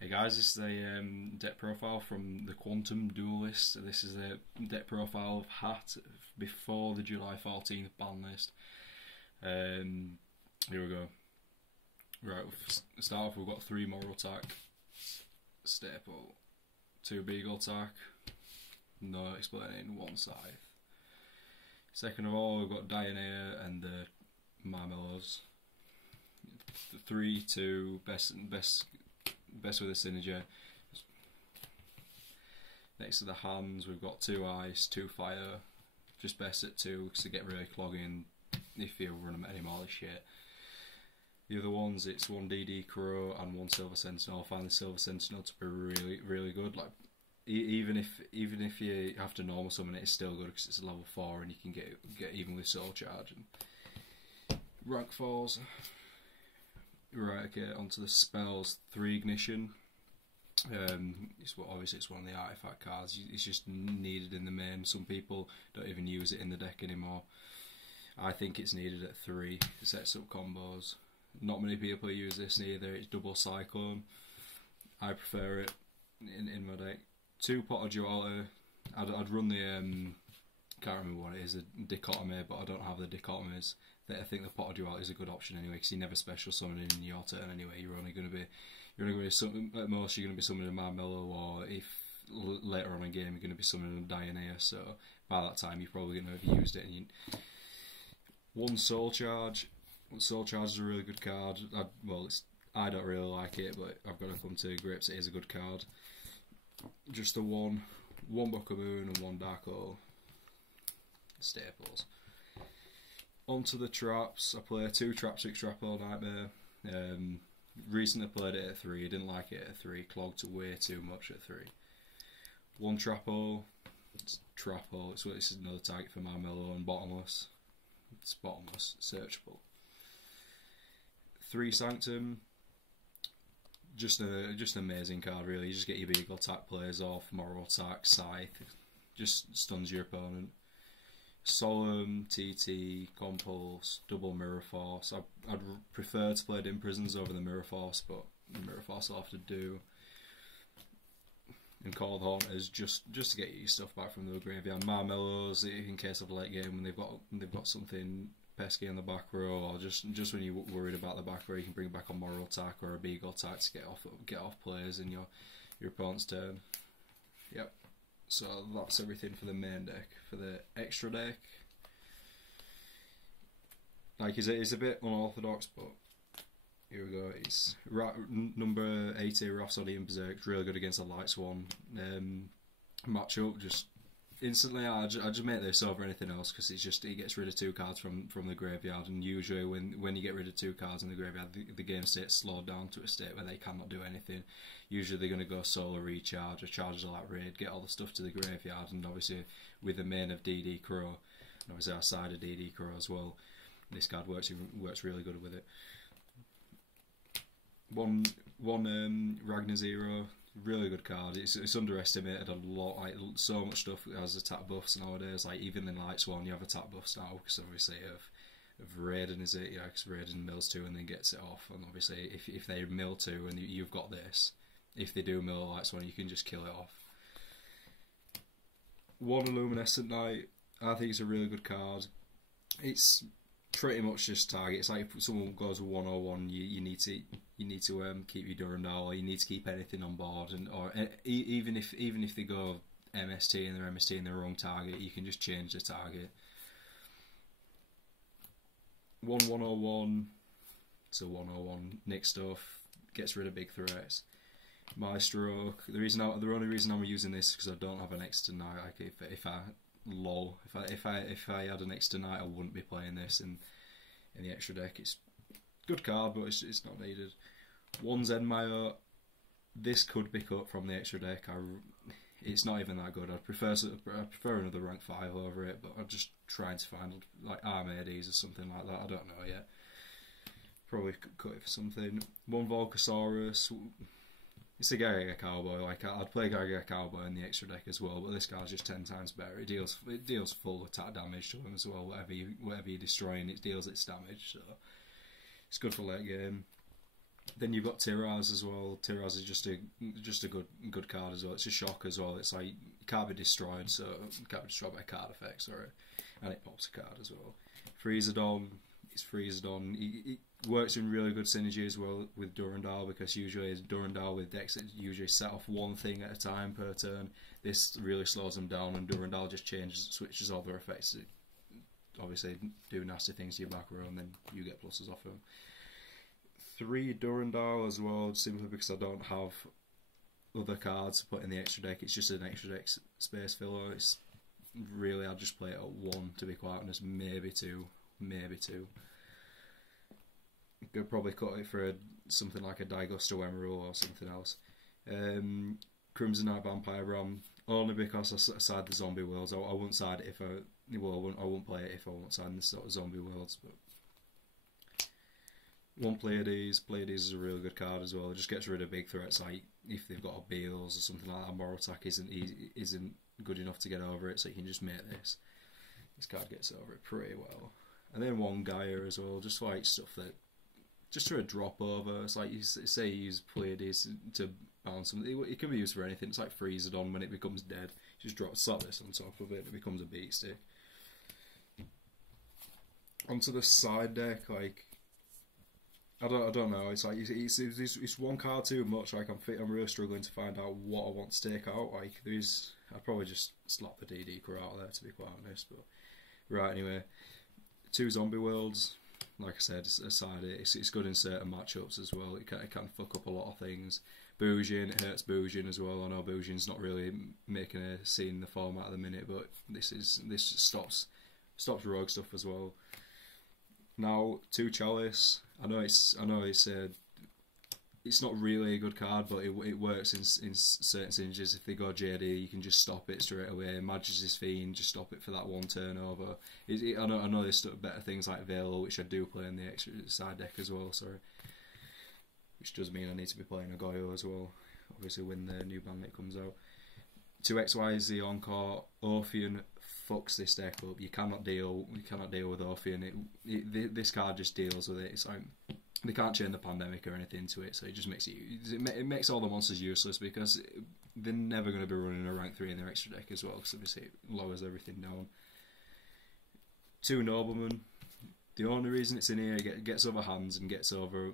Hey guys, this is the deck profile from the Quantum Duelist. This is the deck profile of H.A.T before the July 14th ban list. Here we go. Right, we'll start off, we've got 3 Moral Attack, Staple, 2 Beagle Attack, no explaining, 1 Scythe. Second of all, we've got Diana and the Marmellos. 3, 2, best with a synergy. Next to the hands, we've got 2 ice, 2 fire. Just best at 2 because they get really clogging if you run them any more of this shit. The other ones, it's 1 DD Crow and 1 Silver Sentinel. I find the Silver Sentinel to be really good. Like even if you have to normal summon it, it's still good because it's a level 4 and you can get even with Soul Charge and rank 4s. Right, okay, onto the spells. 3 Ignition. Obviously it's one of the artifact cards. It's just needed in the main. Some people don't even use it in the deck anymore. I think it's needed at 3. It sets up combos. Not many people use this neither. It's double Cyclone. I prefer it in my deck. 2 Pot of Duality. I'd run the can't remember what it is, a dichotomy, but I don't have the dichotomies. I think the Pot of Duality is a good option anyway, because you never special summon in your turn anyway. You're only going to be at most you're going to be summoning a Marmello, or if later on in game you're going to be summoning a Diana. So by that time you're probably going to have used it. And 1 Soul Charge. Soul Charge is a really good card. I don't really like it, but I've got to come to grips. It is a good card. Just the one Book of Moon and 1 Dark Hole. Staples. Onto the traps. I play 2 Trap 6 Trap Hole Nightmare. Recently played it at 3. Didn't like it at 3. Clogged way too much at 3. 1 Trap Hole. It's Trap Hole. It's another target for Marmello and Bottomless. It's Bottomless. Searchable. 3 Sanctum. Just an amazing card really. You just get your Beagle Attack plays off, Moral Attack, Scythe. Just stuns your opponent. Solemn, TT, Compulse, double Mirror Force. I'd prefer to play Dim Prisons over the Mirror Force, but the Mirror Force will have to do. And Cold Haunters just to get your stuff back from the graveyard. Marmellos in case of late game when they've got something pesky on the back row, or just when you're worried about the back row, you can bring back a Moral Attack or a Beagle Attack to get off players in your opponent's turn. Yep. So that's everything for the main deck. For the extra deck, like it's a bit unorthodox, but here we go. It's number 80 Rhapsody and Berserk. It's really good against a Light Swan matchup. Just instantly, I just make this over anything else because it gets rid of 2 cards from the graveyard, and usually when you get rid of 2 cards in the graveyard, the game state's slowed down to a state where they cannot do anything. Usually they're going to go solo recharge or charge a light raid, get all the stuff to the graveyard, and obviously with the main of DD Crow, and obviously our side of DD Crow as well, this card works really good with it. One Ragnar Zero. Really good card. It's underestimated a lot. Like so much stuff has attack buffs nowadays. Like even in Light Swan, you have attack buffs now because obviously of Raiden, is it? Yeah, because Raiden mills 2 and then gets it off. And obviously if they mill 2 and you've got this, if they do mill Light Swan, you can just kill it off. 1 Illuminescent Knight. I think it's a really good card. It's pretty much just target. It's like if someone goes 101, you need to keep your Durandal, or you need to keep anything on board, or even if they go MST and they're MST in the wrong target, you can just change the target. 101 to 101 Nick stuff, gets rid of big threats. Maestro. The only reason I'm using this is because I don't have an extra knight. Like if I had an extra knight, I wouldn't be playing this in the extra deck. It's a good card, but it's not needed. 1 Zenmayo. This could be cut from the extra deck. It's not even that good. I prefer another rank 5 over it, but I'm just trying to find like Armades or something like that. I don't know yet. Probably cut it for something. 1 Volcasaurus. It's a Garriga Cowboy. Like I'd play Garriga Cowboy in the extra deck as well, but this card's just 10 times better. It deals full attack damage to him as well. Whatever you're destroying, it deals its damage. So it's good for late game. Then you've got Tiraz as well. Tiraz is just a good card as well. It's a shock as well. It's like you can't be destroyed, so you can't be destroyed by card effects, sorry. And it pops a card as well. Freezerdon, it's Freezerdon. It works in really good synergy as well with Durandal, because usually Durandal with decks that usually set off one thing at a time per turn. This really slows them down, and Durandal just switches all their effects. It obviously do nasty things to your back row, and then you get pluses off them. 3 Durandal as well, simply because I don't have other cards to put in the extra deck. It's just an extra deck space filler. It's really, I'd just play it at 1, to be quite honest, maybe 2. Could probably cut it for something like a Daigusto Emerald or something else. Crimson Knight Vampire Ram, only because I side the zombie worlds. I wouldn't side it if I wouldn't play it if I won't side in the sort of zombie worlds. But 1 Pleiades is a really good card as well. It just gets rid of big threats, like if they've got a Beals or something like that. Moral Attack isn't good enough to get over it, so you can just make this. This card gets over it pretty well. And then 1 Gaia as well, just like stuff that just to a drop over. It's like you say you use Pleiades to bounce something. It can be used for anything. It's like Freezerdon when it becomes dead. You just slap this on top of it, it becomes a beat stick. Onto the side deck, like I don't know. It's like it's 1 card too much. Like I'm really struggling to find out what I want to take out. Like I'd probably just slap the DD core out there, to be quite honest. But right, anyway, 2 Zombie Worlds. Like I said, aside it's good in certain matchups as well. It can fuck up a lot of things. Boujin, it hurts Boujin as well. I know Boujin's not really making a scene in the format at the minute, but this stops rogue stuff as well. Now 2 Chalice. I know it's not really a good card, but it works in certain synergies. If they go JD, you can just stop it straight away. Majesty's Fiend, just stop it for that 1 turnover. I know there's better things like Veil, which I do play in the extra side deck as well. Sorry, which does mean I need to be playing a Goyo as well. Obviously, when the new bandit comes out. 2 XYZ Encore. Orpheon fucks this deck up. You cannot deal with Orpheon. This card just deals with it. It's like they can't chain the pandemic or anything to it, so it just makes it makes all the monsters useless, because they're never going to be running a rank 3 in their extra deck as well, because obviously it lowers everything down. 2 Noblemen. The only reason it's in here, it gets over hands and gets over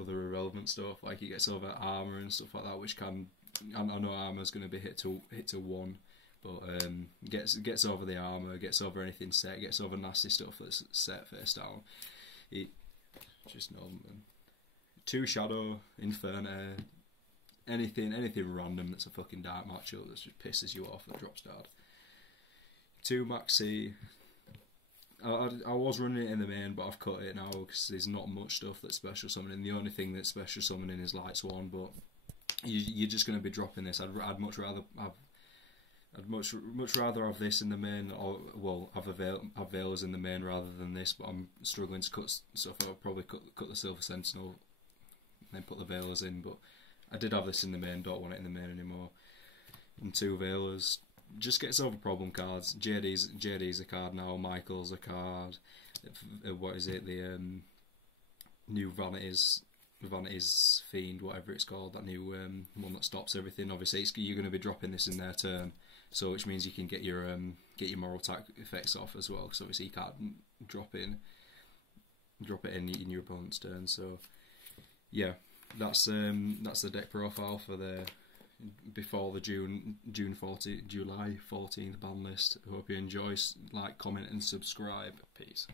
other irrelevant stuff, like it gets over armor and stuff like that, which can, I know armor's going to be hit to 1. But gets over the armor, gets over anything set, gets over nasty stuff that's set face down. Just Nobleman. 2 Shadow, Inferno, anything random that's a fucking dark matchup that just pisses you off that drops down. 2 Maxi. I was running it in the main, but I've cut it now because there's not much stuff that's special summoning. The only thing that's special summoning is Light Swan, but you're just going to be dropping this. I'd much rather have this in the main, or have Veilers in the main rather than this. But I'm struggling to cut stuff. I'll probably cut the Silver Sentinel, and then put the Veilers in. But I did have this in the main. Don't want it in the main anymore. And 2 Veilers just gets over problem cards. JD's a card now. Michael's a card. What is it? The new Vanity's Fiend, whatever it's called. That new one that stops everything. Obviously, you're going to be dropping this in their turn. So which means you can get your moral attack effects off as well. So obviously you can't drop it in your opponent's turn. So yeah, that's the deck profile for before the July 14th ban list. I hope you enjoy. Like, comment and subscribe. Peace.